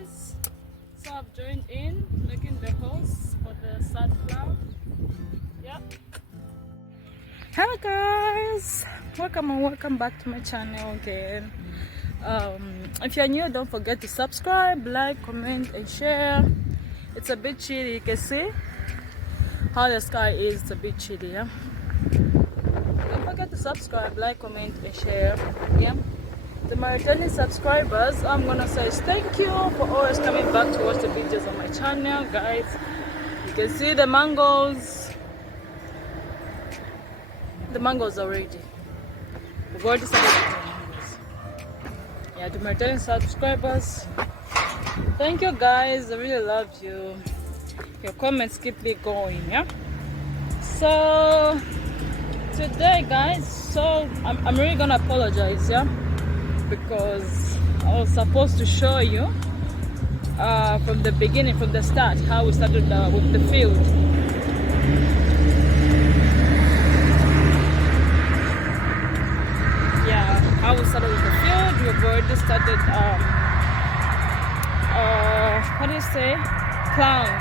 guys, so I've joined in making the host for the sunflower. Yep. Hello guys, welcome back to my channel again. If you're new, don't forget to subscribe, like, comment and share. It's a bit chilly. You can see how the sky is. It's a bit chilly, yeah. Don't forget to subscribe, like, comment and share. Yeah. To my returning subscribers, I'm gonna say thank you for always coming back to watch the videos on my channel, guys. You can see the mangoes. The mangoes are ready. We've already started eating the mangoes. Yeah, to my returning subscribers, thank you guys. I really love you. Your comments keep me going, yeah. So today, guys, I'm really gonna apologize, yeah, because I was supposed to show you from the beginning, from the start, how we started with the field. Yeah, how we started with the field. We've already started, what do you say? Plowing.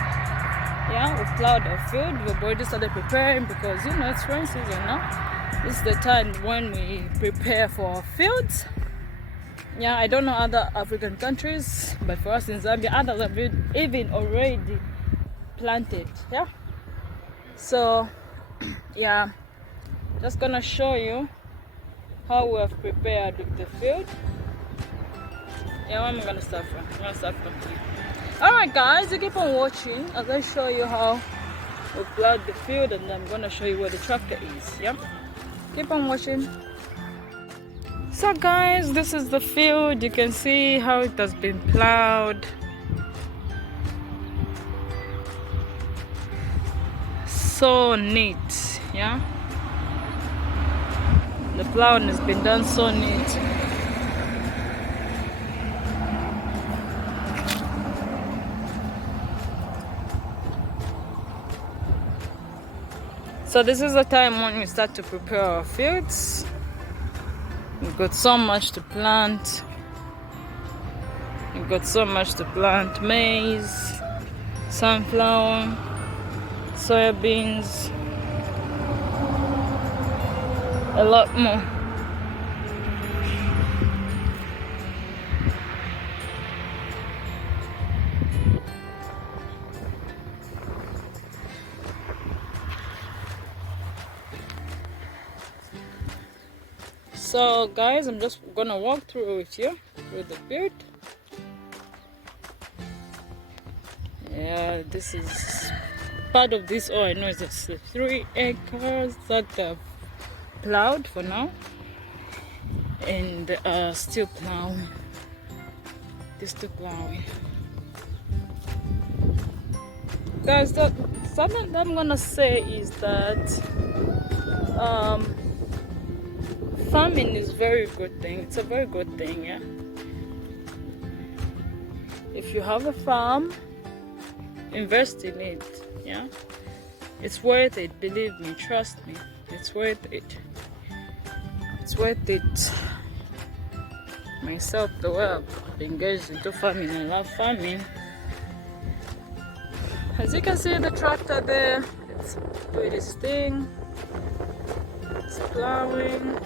Yeah, we plowed our field. We've already started preparing because, you know, it's rain season now. This is the time when we prepare for our fields. Yeah, I don't know other African countries, but for us in Zambia, others have even already planted. Yeah. So, yeah, just gonna show you how we have prepared with the field. Yeah, where am I gonna start from? I'm gonna start from here. All right, guys, you keep on watching as I show you how we plowed the field, and I'm gonna show you where the tractor is. Yeah, keep on watching. So guys, this is the field. You can see how it has been plowed. So neat, yeah. The plowing has been done so neat. So this is the time when we start to prepare our fields. We've got so much to plant. We've got so much to plant. Maize, sunflower, soybeans, a lot more. So guys, I'm just gonna walk through with you through the field. Yeah, this is part of this. All I know is it's 3 acres that I've plowed for now, and still plowing. They're still plowing. Guys, something that I'm gonna say is that farming is a very good thing. It's a very good thing, yeah. If you have a farm, invest in it, yeah. It's worth it, believe me, trust me. It's worth it. It's worth it. Myself, the way I've engaged into farming, I love farming. As you can see, the tractor there, it's doing its thing. It's plowing.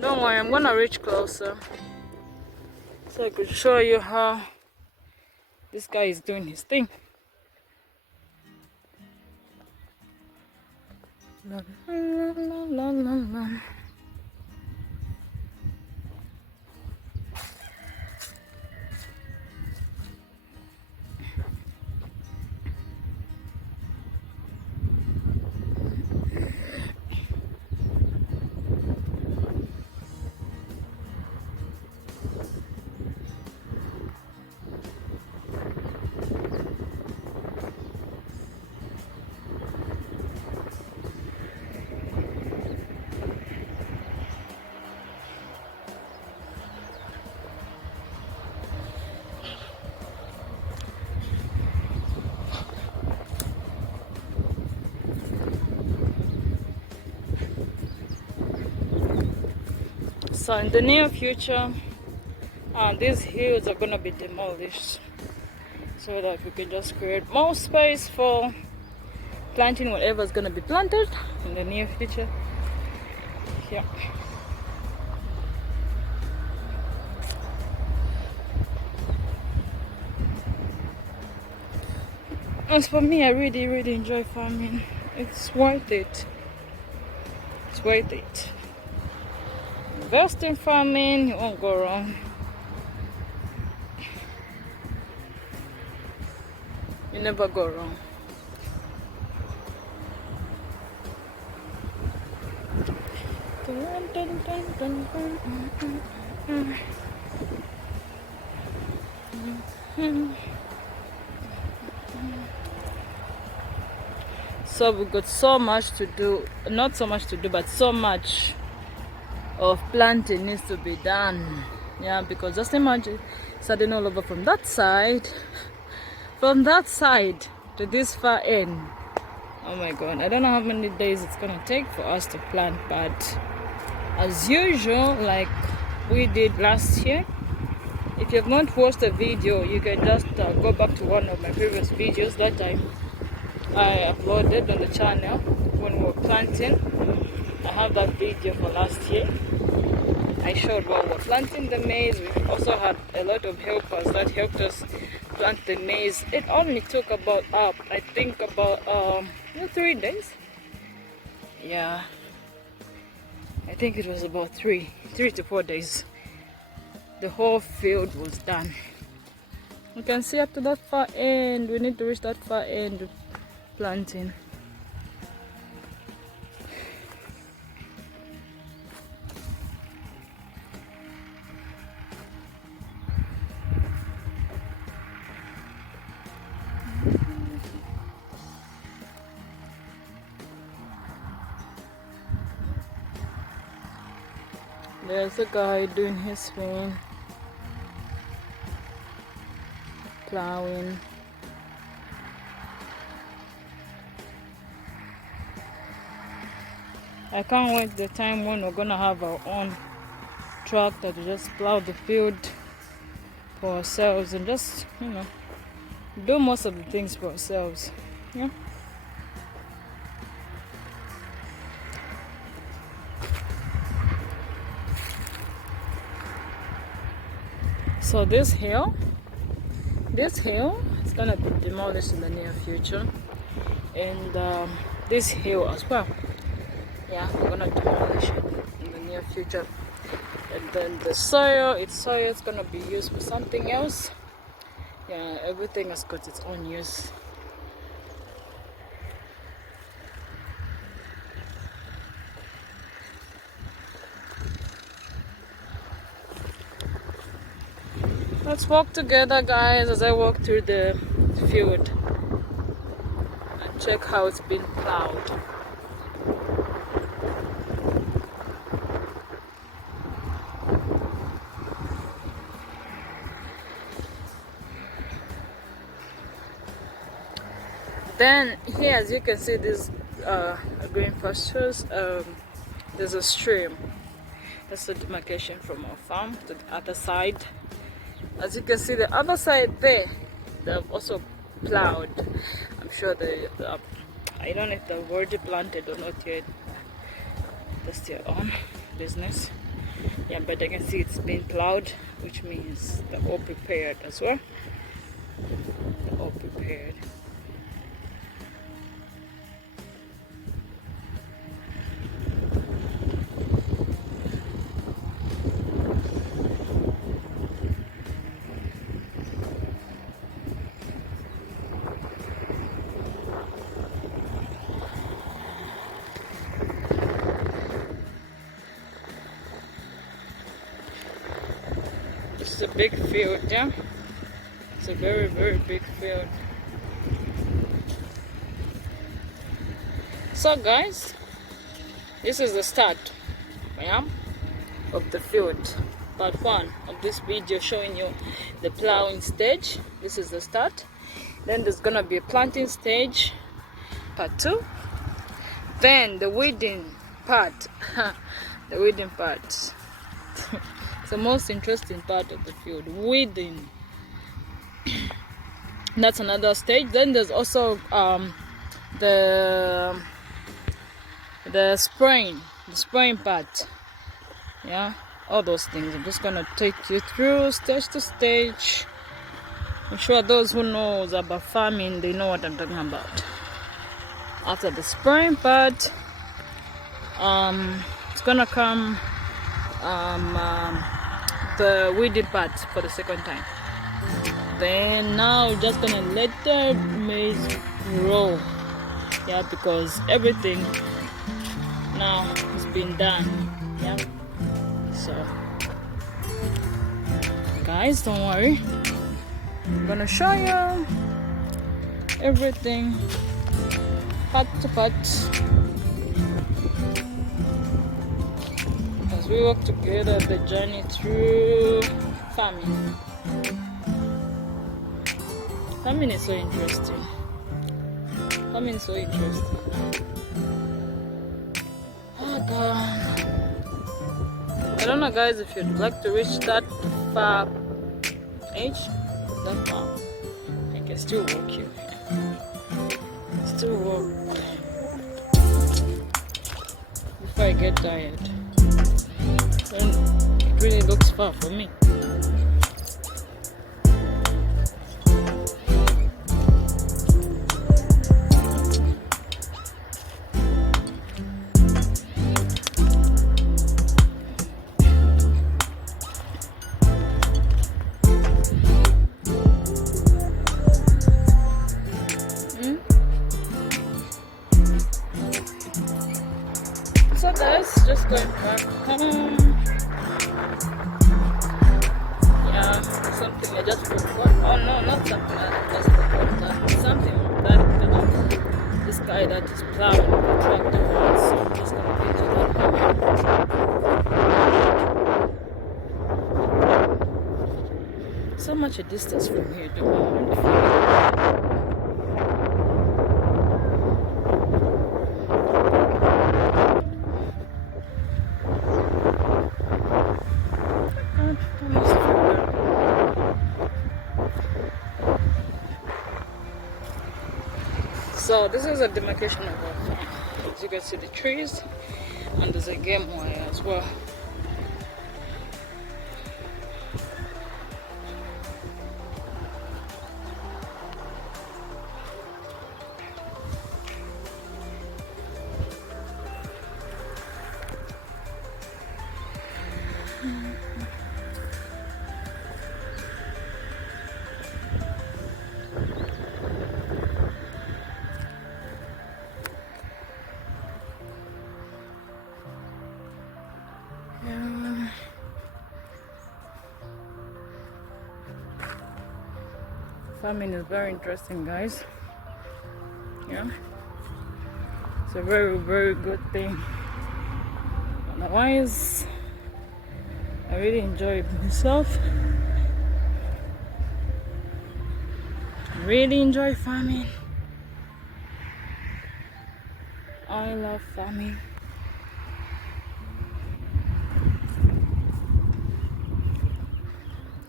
Don't worry, I'm gonna reach closer so I could show you how this guy is doing his thing. La, la, la, la, la. So in the near future, These hills are gonna be demolished so that we can just create more space for planting whatever is gonna be planted in the near future. Yeah. As for me, I really enjoy farming. It's worth it. It's worth it. Invest in farming, you won't go wrong. You never go wrong. So we've got so much to do, not so much to do, but so much of planting needs to be done. Yeah, because just imagine starting all over from that side to this far end. Oh my god, I don't know how many days it's gonna take for us to plant, but as usual, like we did last year, if you have not watched the video, you can just go back to one of my previous videos that I uploaded on the channel when we were planting. I have that video for last year. I showed while we were planting the maize. We also had a lot of helpers that helped us plant the maize. It only took about I think about 3 days. Yeah, I think it was about 3 to 4 days. The whole field was done. You can see up to that far end. We need to reach that far end planting. There's a guy doing his thing, plowing. I can't wait the time when we're gonna have our own tractor to just plow the field for ourselves and just, do most of the things for ourselves. Yeah. So this hill is gonna be demolished in the near future, and this hill as well. Yeah, we're gonna demolish it in the near future, and then the soil is gonna be used for something else. Yeah, everything has got its own use. Let's walk together, guys, as I walk through the field and check how it's been plowed. Then here, as you can see, these green pastures, there's a stream. That's the demarcation from our farm to the other side. As you can see, the other side there, they've also plowed. I'm sure I don't know if they've already planted or not yet. That's their own business. Yeah, but I can see it's been plowed, which means they're all prepared as well. They're all prepared. It's a big field, yeah? It's a very big field. So guys, this is the start, yeah, of the field. Part 1 of this video showing you the plowing stage. This is the start. Then there's gonna be a planting stage, part 2. Then the weeding part. The weeding part. It's the most interesting part of the field, weeding. That's another stage. Then there's also the spraying part. Yeah, all those things. I'm just gonna take you through stage to stage. I'm sure those who knows about farming, they know what I'm talking about. After the spraying part, it's gonna come the weeding part for the second time. Then now we're just gonna let the maize grow. Yeah, because everything now has been done. Yeah, so guys, don't worry, I'm gonna show you everything part to part as we walk together the journey through farming. Farming is so interesting. Farming is so interesting. Oh God. I don't know, guys, if you'd like to reach that far age, that far. I can still walk you. Still walk before I get tired. And it really looks far for me. So guys, just going back home. Yeah, something I just forgot. Oh no, not something I just forgot. That something that this guy that is plowing the tractor wants. So I'm just gonna get to that. So much a distance from here, don't I? So this is a demarcation of our farm. As you can see the trees, and there's a game wire as well. Farming is very interesting, guys. Yeah, it's a very, very good thing. Otherwise, I really enjoy it myself. I really enjoy farming. I love farming.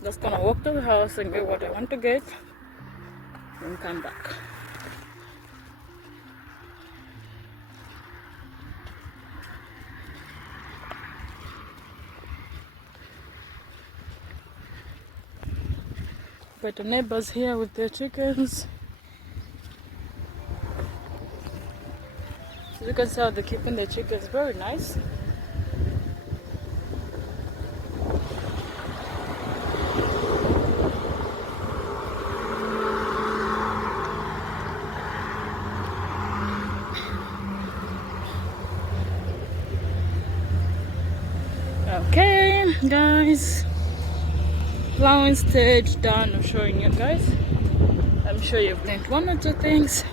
Just gonna walk to the house and get what I want to get and come back. But the neighbors here with their chickens. So you can see how they're keeping their chickens very nice. Okay, guys, plowing stage done. I'm showing you guys. I'm sure you've learned one or two things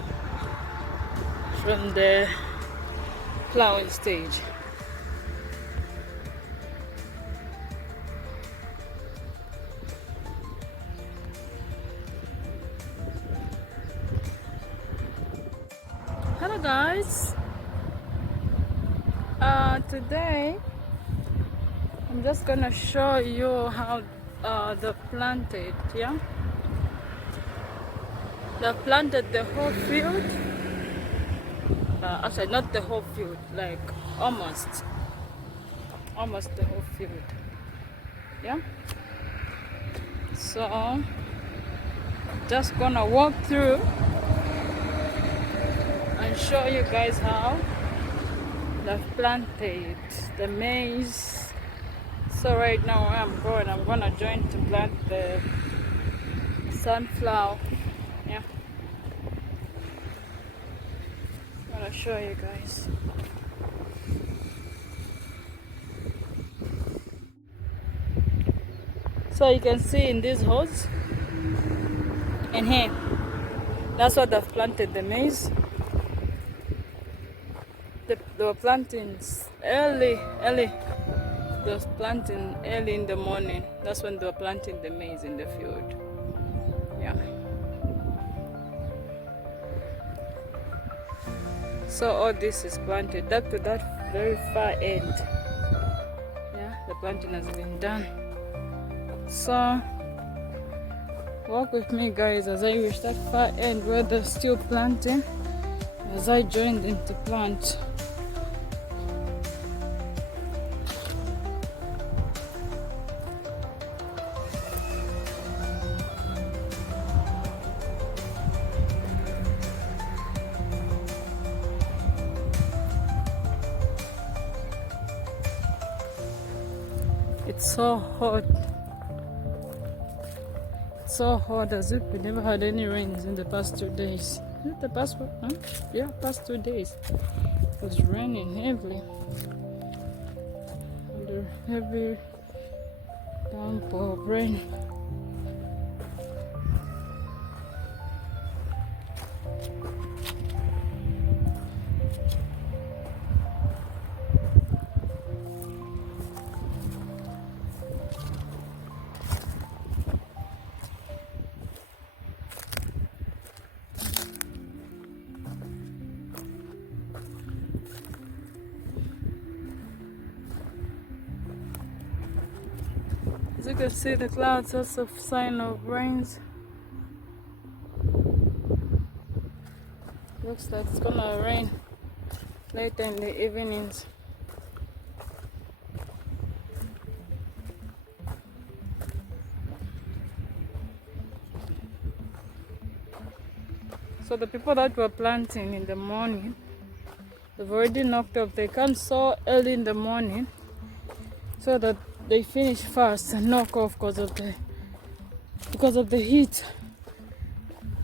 from the plowing stage. Hello, guys. Today I'm just gonna show you how they planted, yeah? They planted the whole field. Actually, not the whole field, like almost the whole field, yeah? So, just gonna walk through and show you guys how they've planted the maize. So right now where I'm gonna join to plant the sunflower. Yeah, I'm gonna show you guys. So you can see in these holes in here, that's what they've planted the maize. They were planting early. They were planting early in the morning. That's when they were planting the maize in the field. Yeah. So all this is planted up to that very far end. Yeah, the planting has been done. So walk with me, guys, as I reach that far end where they're still planting, as I join them to plant. It's so hot. It's so hot, as if we never had any rains in the past 2 days. Is it the past one? Huh? Yeah, past 2 days. It was raining heavily. Under heavy downpour of rain. As you can see, the clouds also sign of rains. Looks like it's gonna rain later in the evenings. So the people that were planting in the morning, they've already knocked off. They can't sow early in the morning so that they finish fast and knock off because of the heat.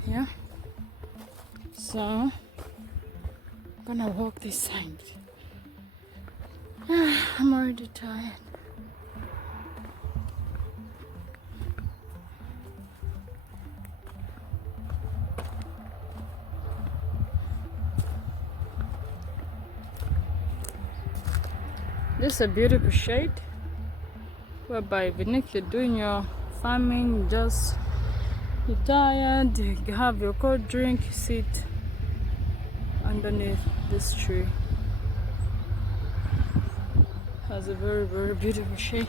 Yeah. So I'm gonna walk this side. I'm already tired. This is a beautiful shade whereby even if you're doing your farming, you're tired, you have your cold drink, you sit underneath this tree. Has a very, very beautiful shade.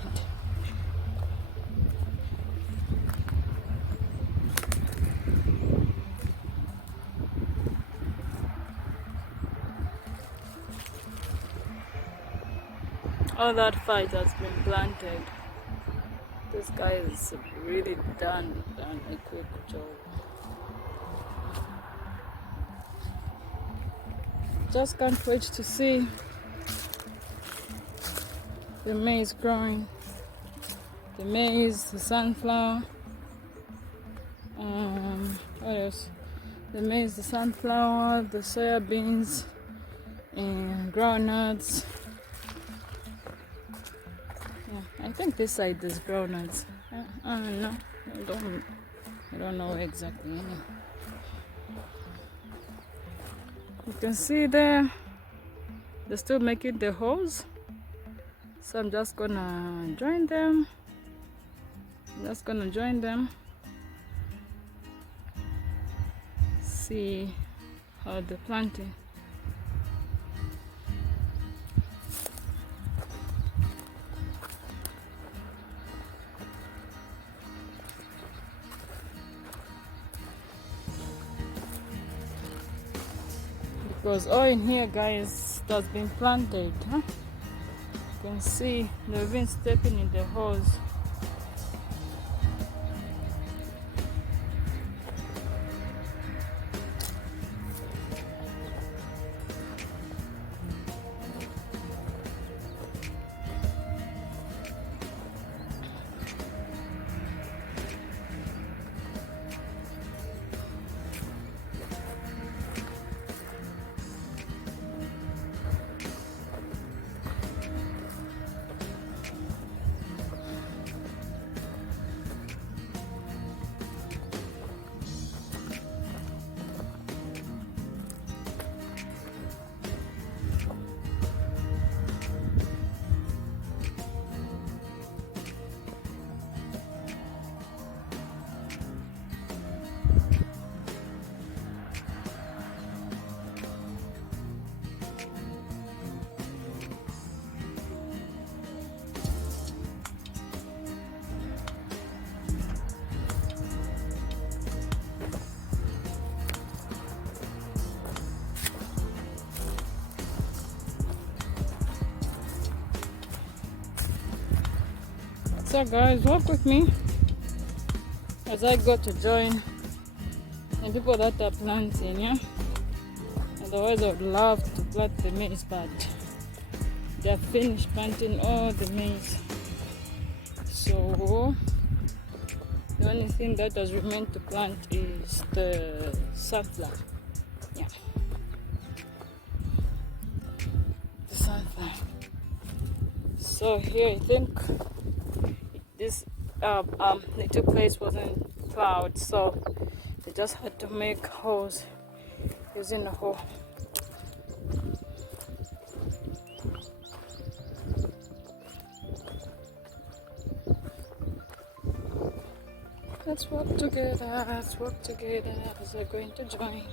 All that fight has been planted. This guy is really done a quick job. Just can't wait to see the maize growing. The maize, the sunflower. What else? The maize, the sunflower, the soya beans, and groundnuts. Yeah, I think this side is groundnuts. I don't know. I don't know exactly. You can see there, they're still making the holes. So I'm just gonna join them. See how they're planting. because all in here, guys, that's been planted. You can see they've been stepping in the holes. So guys, walk with me as I go to join the people that are planting, yeah? Otherwise I would love to plant the maize, but they have finished planting all the maize. So the only thing that has remained to plant is the sunflower. Yeah. The sunflower. So here I think this little place wasn't plowed, so they just had to make holes using a hoe. Let's work together as we're going to join.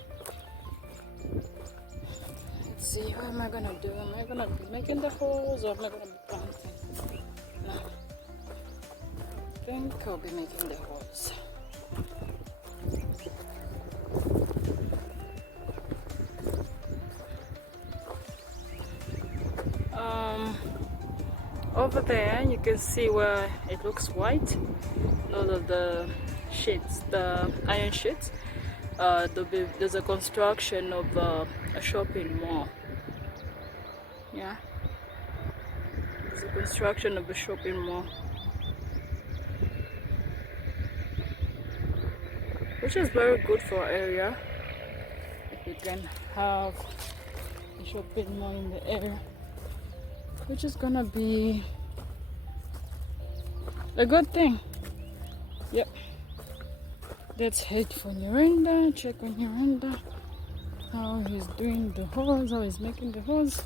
Let's see, what am I gonna do? Am I gonna be making the holes or am I gonna be planting? No. I think I'll be making the holes. Over there you can see where it looks white. Those are the sheets, the iron sheets. There's a construction of a shopping mall. Yeah, there's a construction of a shopping mall, which is very good for our area. If we can have a shopping mall in the area, which is gonna be a good thing. Yep. Let's head for Nyirenda, check on Nyirenda, how he's doing the holes, how he's making the holes.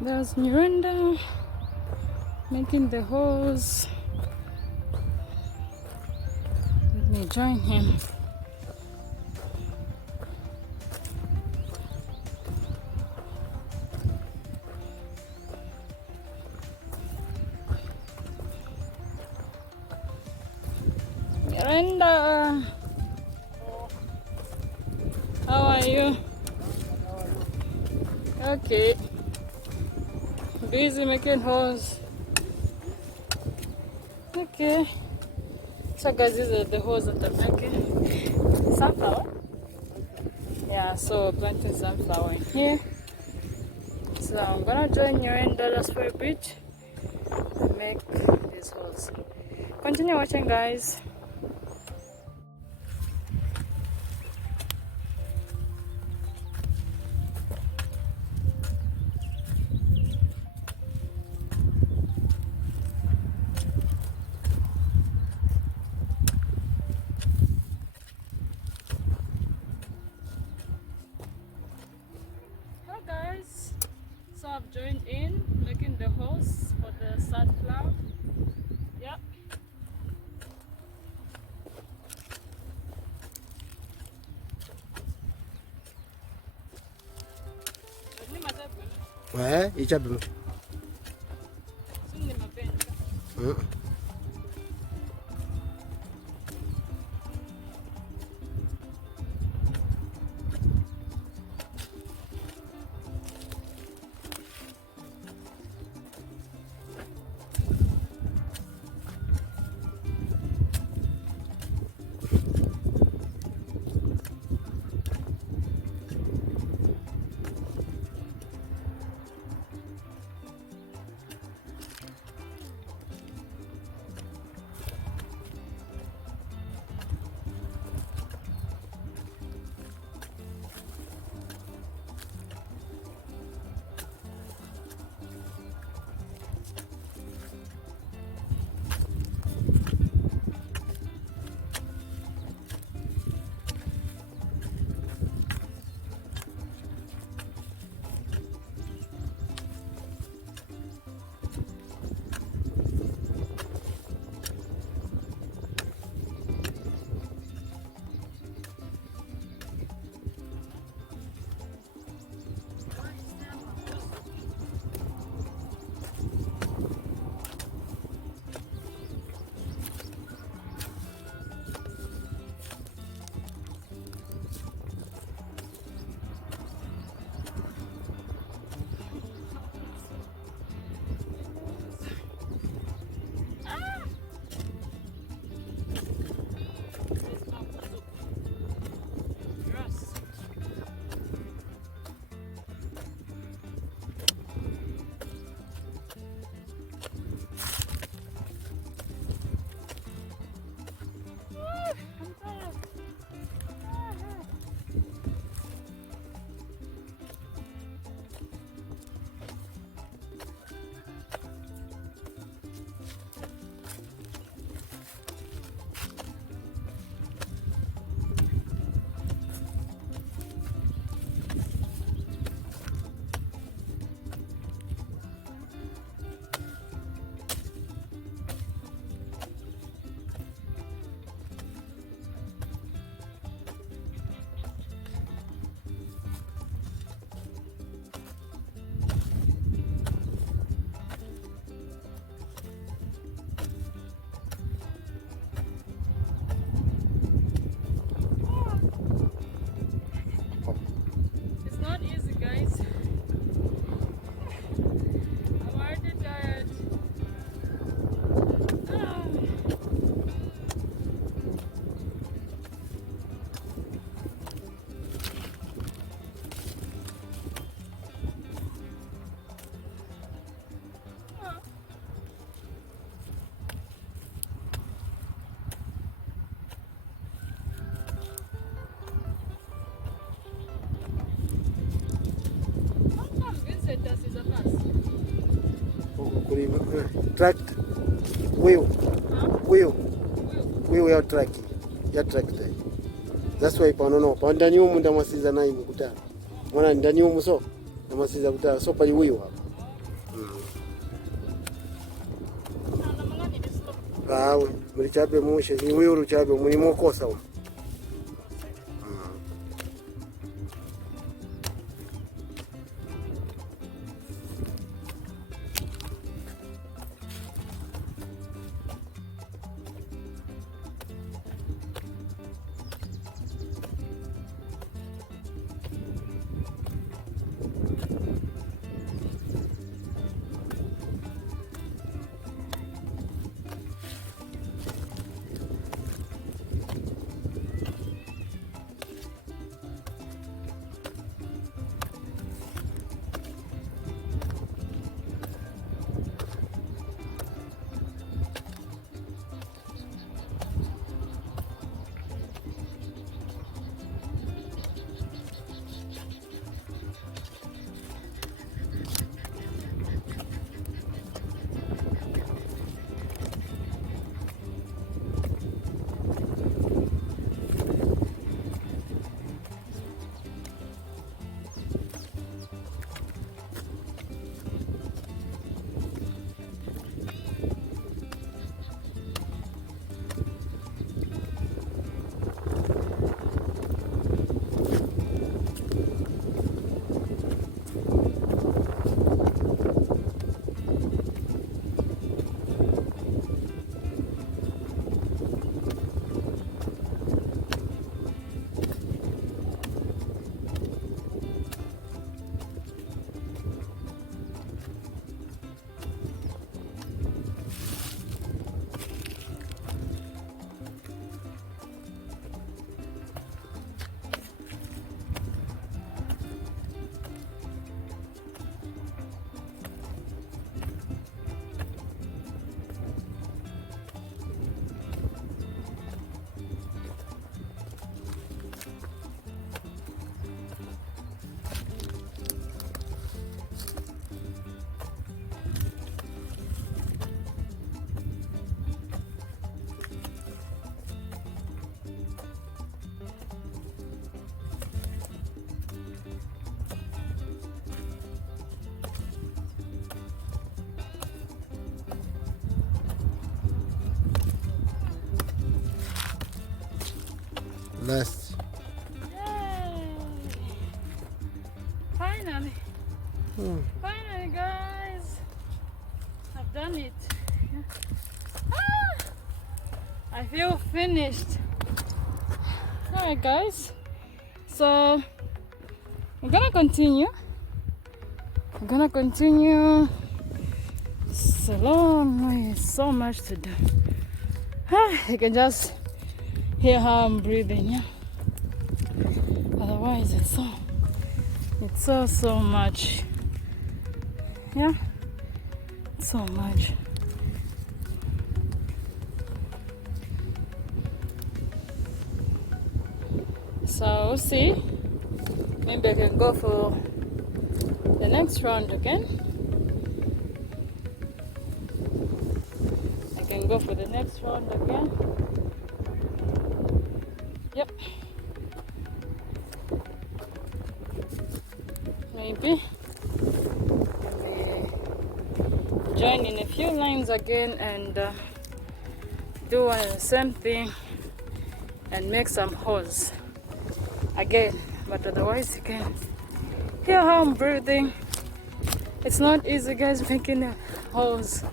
There's Nyirenda making the holes. Let me join him. Nyirenda, how are you? Okay. Busy making holes. Okay. So guys, these are the holes that I'm making. Sunflower. Yeah, so planting sunflower in here. So I'm gonna join Nyirenda just for a bit and make these holes. Continue watching, guys. have joined in making the host for the sad clown. Yep. Ouais, il est tractor wheel ya tractor. That's why panono pa ndani humu ndamasiza nayi mukutana mwana ndani humu so ndamasiza kutana so pali wheel hapa awe mulichabe mushe ni wheel ruchabe mulimokosa humu. Last. Yay! Finally. Finally, guys. I've done it. Ah! I feel finished. Alright, guys. So, I'm gonna continue. It's a long way, so much to do. You can just hear how I'm breathing, yeah. Otherwise, it's so much, yeah. So much. So we'll see. Maybe I can go for the next round again. Yep. Maybe join in a few lines again and do one and the same thing and make some holes again. But otherwise, you can hear how I'm breathing. It's not easy, guys, making holes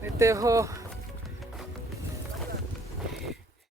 with the hoe.